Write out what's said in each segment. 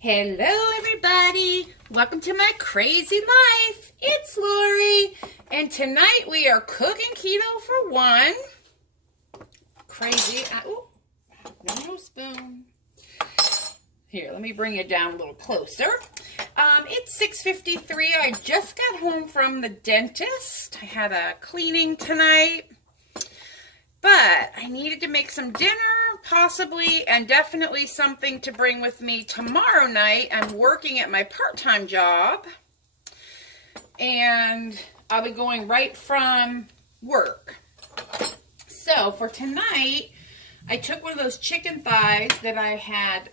Hello everybody, welcome to my crazy life. It's Lori, and tonight we are cooking keto for one. Crazy, no spoon. Here, let me bring it down a little closer. It's 6:53, I just got home from the dentist. I had a cleaning tonight, but I needed to make some dinner. Possibly and definitely something to bring with me tomorrow night. I'm working at my part-time job and I'll be going right from work. So for tonight, I took one of those chicken thighs that I had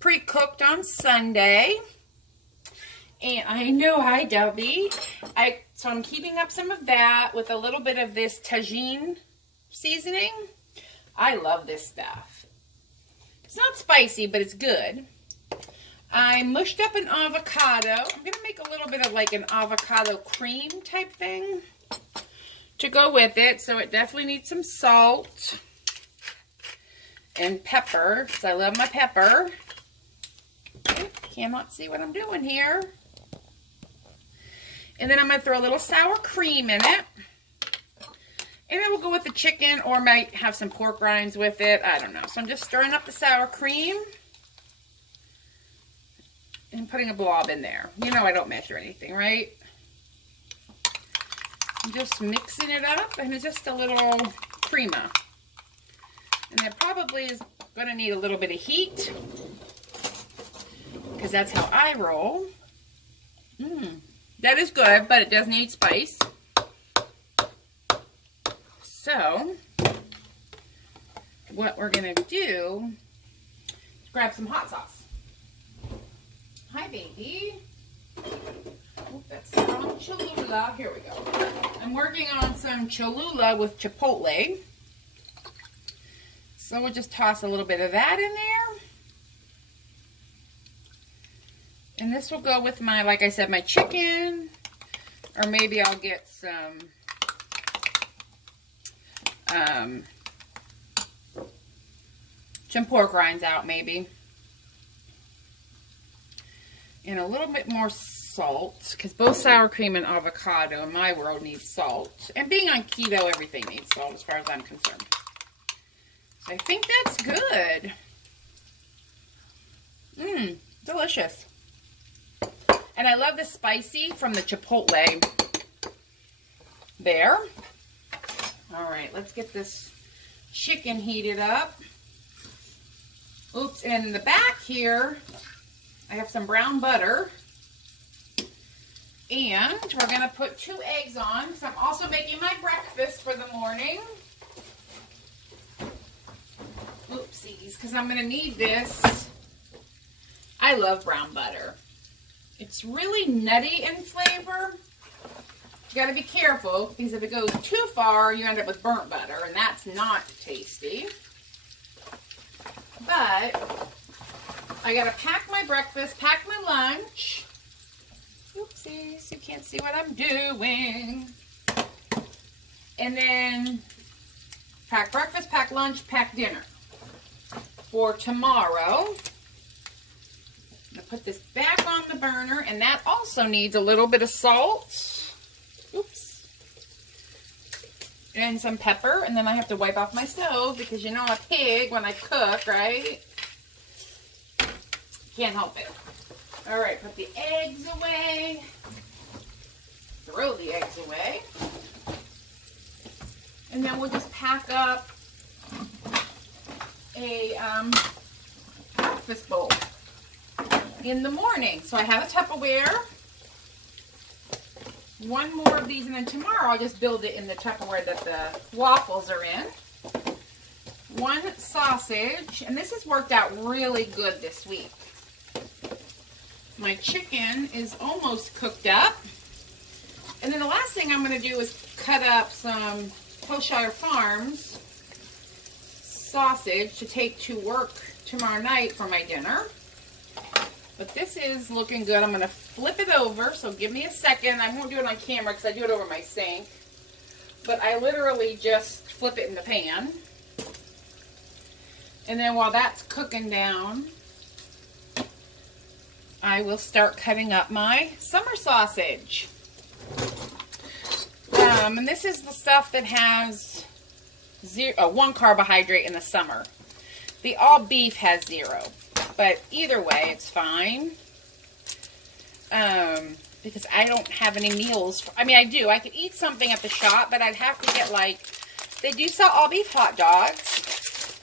pre-cooked on Sunday. And I know, hi Debbie. So I'm keeping up some of that with a little bit of this tagine seasoning. I love this stuff. It's not spicy, but it's good. I mushed up an avocado. I'm going to make a little bit of like an avocado cream type thing to go with it. So it definitely needs some salt and pepper, because I love my pepper. Okay, cannot see what I'm doing here. And then I'm going to throw a little sour cream in it. And it will go with the chicken, or might have some pork rinds with it. I don't know. So I'm just stirring up the sour cream and putting a blob in there. You know I don't measure anything, right? I'm just mixing it up, and it's just a little crema. And it probably is going to need a little bit of heat, because that's how I roll. That is good, but it does need spice. So, what we're going to do is grab some hot sauce. Hi, baby. Oh, that's the wrong Cholula. Here we go. I'm working on some Cholula with Chipotle. So, we'll just toss a little bit of that in there. And this will go with my, like I said, my chicken. Or maybe I'll get some pork rinds out maybe, and a little bit more salt, because both sour cream and avocado in my world need salt, and being on keto, everything needs salt as far as I'm concerned. So I think that's good. Delicious. And I love the spicy from the Chipotle there. All right, let's get this chicken heated up. Oops, and in the back here, I have some brown butter. And we're going to put 2 eggs on, because I'm also making my breakfast for the morning. Oopsies, because I'm going to need this. I love brown butter. It's really nutty in flavor. You got to be careful, because if it goes too far, you end up with burnt butter, and that's not tasty. But I got to pack my breakfast, pack my lunch. Oopsies, you can't see what I'm doing. And then pack breakfast, pack lunch, pack dinner for tomorrow. I'm going to put this back on the burner, and that also needs a little bit of salt. Oops. And some pepper, and then I have to wipe off my stove, because you know I'm a pig when I cook, right? Can't help it. Alright, put the eggs away. Throw the eggs away. And then we'll just pack up a breakfast bowl in the morning. So I have a Tupperware. One more of these, and then tomorrow I'll just build it in the Tupperware that the waffles are in. 1 sausage, and this has worked out really good this week. My chicken is almost cooked up. And then the last thing I'm going to do is cut up some Hillshire Farms sausage to take to work tomorrow night for my dinner. But this is looking good. I'm going to flip it over, so give me a second. I won't do it on camera because I do it over my sink. But I literally just flip it in the pan. And then while that's cooking down, I will start cutting up my summer sausage. And this is the stuff that has 1 carbohydrate in the summer. The all beef has 0, but either way, it's fine. Because I don't have any meals. I mean, I do. I could eat something at the shop, but I'd have to get, like, they do sell all beef hot dogs,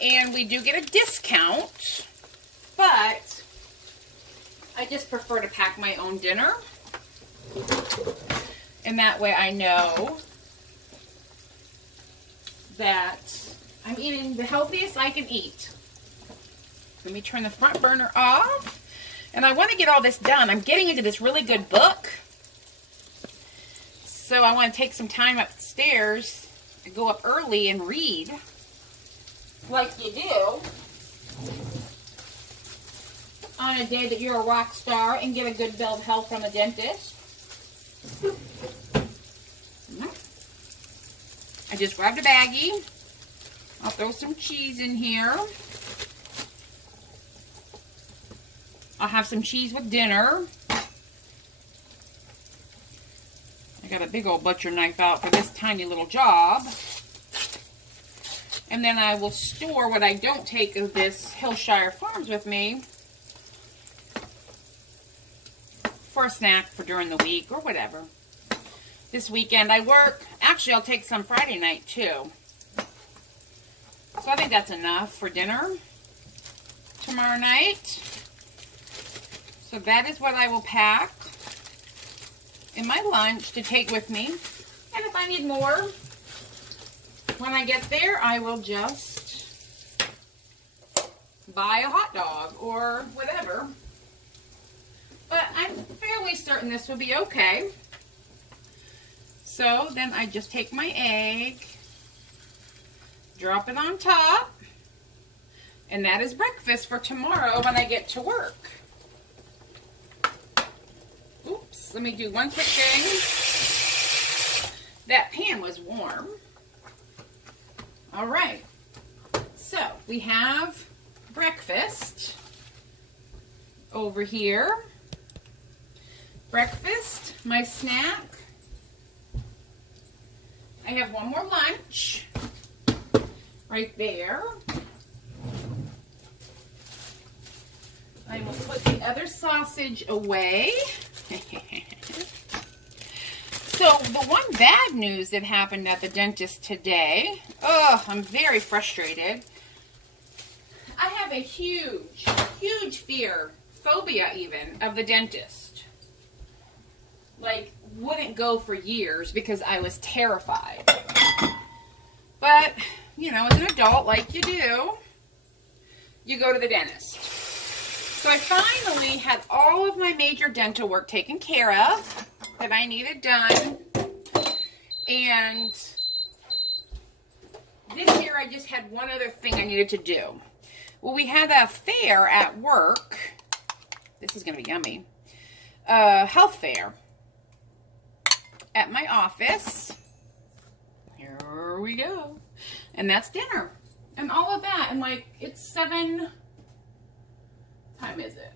and we do get a discount, but I just prefer to pack my own dinner. And that way I know that I'm eating the healthiest I can eat. Let me turn the front burner off. And I want to get all this done. I'm getting into this really good book. So I want to take some time upstairs and go up early and read. Like you do. On a day that you're a rock star and get a good bill of health from a dentist. I just grabbed a baggie. I'll throw some cheese in here. I'll have some cheese with dinner. I got a big old butcher knife out for this tiny little job. And then I will store what I don't take of this Hillshire Farms with me for a snack for during the week or whatever. This weekend I work. Actually, I'll take some Friday night too. So I think that's enough for dinner tomorrow night. So that is what I will pack in my lunch to take with me. And if I need more, when I get there, I will just buy a hot dog or whatever. But I'm fairly certain this will be okay. So then I just take my egg, drop it on top, and that is breakfast for tomorrow when I get to work. Oops, let me do one quick thing. That pan was warm. All right, so we have breakfast over here. Breakfast, my snack. I have one more lunch right there. I will put the other sausage away. So the one bad news that happened at the dentist today, I'm very frustrated. I have a huge fear, phobia even, of the dentist. Like, wouldn't go for years because I was terrified. But, you know, as an adult, like you do, you go to the dentist. So I finally had all of my major dental work taken care of that I needed done. And this year I just had one other thing I needed to do. Well, we had a fair at work. This is going to be yummy. Health fair at my office. Here we go. And that's dinner. And all of that. And like, it's 7... What time is it?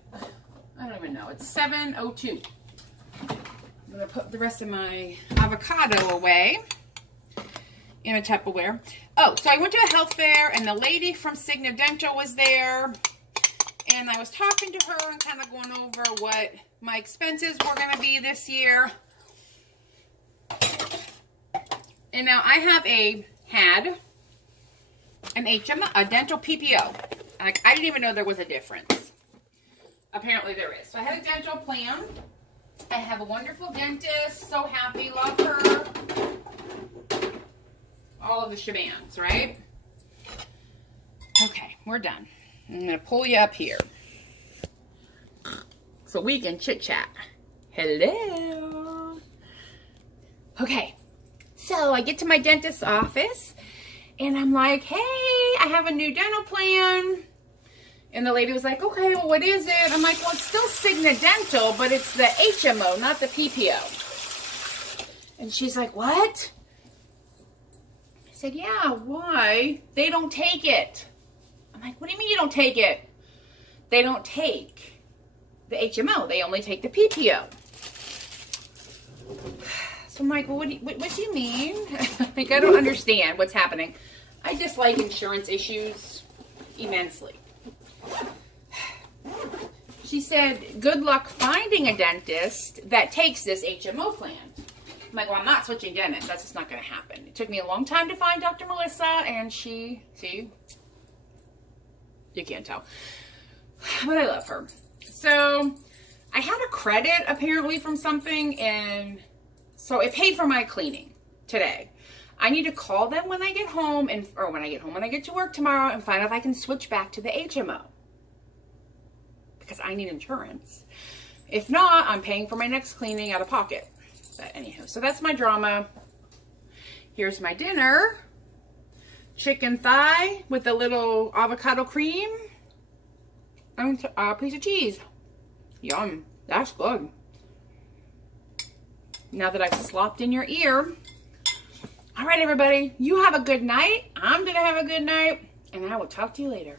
I don't even know. It's 7:02. I'm going to put the rest of my avocado away in a Tupperware. Oh, so I went to a health fair and the lady from Cigna Dental was there. And I was talking to her and kind of going over what my expenses were going to be this year. And now I had an HMO, a dental PPO. Like, I didn't even know there was a difference. Apparently there is. So I had a dental plan. I have a wonderful dentist. So happy. Love her. All of the shebangs, right? Okay, we're done. I'm going to pull you up here so we can chit-chat. Hello. Okay, so I get to my dentist's office, and I'm like, hey, I have a new dental plan. And the lady was like, okay, well, what is it? I'm like, well, it's still Cigna Dental, but it's the HMO, not the PPO. And she's like, what? I said, yeah, why? They don't take it. I'm like, what do you mean you don't take it? They don't take the HMO. They only take the PPO. So I'm like, well, what do you mean? Like, I don't understand what's happening. I dislike insurance issues immensely. She said, good luck finding a dentist that takes this HMO plan. I'm like, well, I'm not switching dentists. That's just not going to happen. It took me a long time to find Dr. Melissa, and she, see, you can't tell. But I love her. So I had a credit apparently from something, and so it paid for my cleaning today. I need to call them when I get home, when I get to work tomorrow, and find out if I can switch back to the HMO. Because I need insurance. If not, I'm paying for my next cleaning out of pocket. But anyhow, so that's my drama. Here's my dinner. Chicken thigh with a little avocado cream and a piece of cheese. Yum. That's good. Now that I've slopped in your ear. All right, everybody. You have a good night. I'm going to have a good night. And I will talk to you later.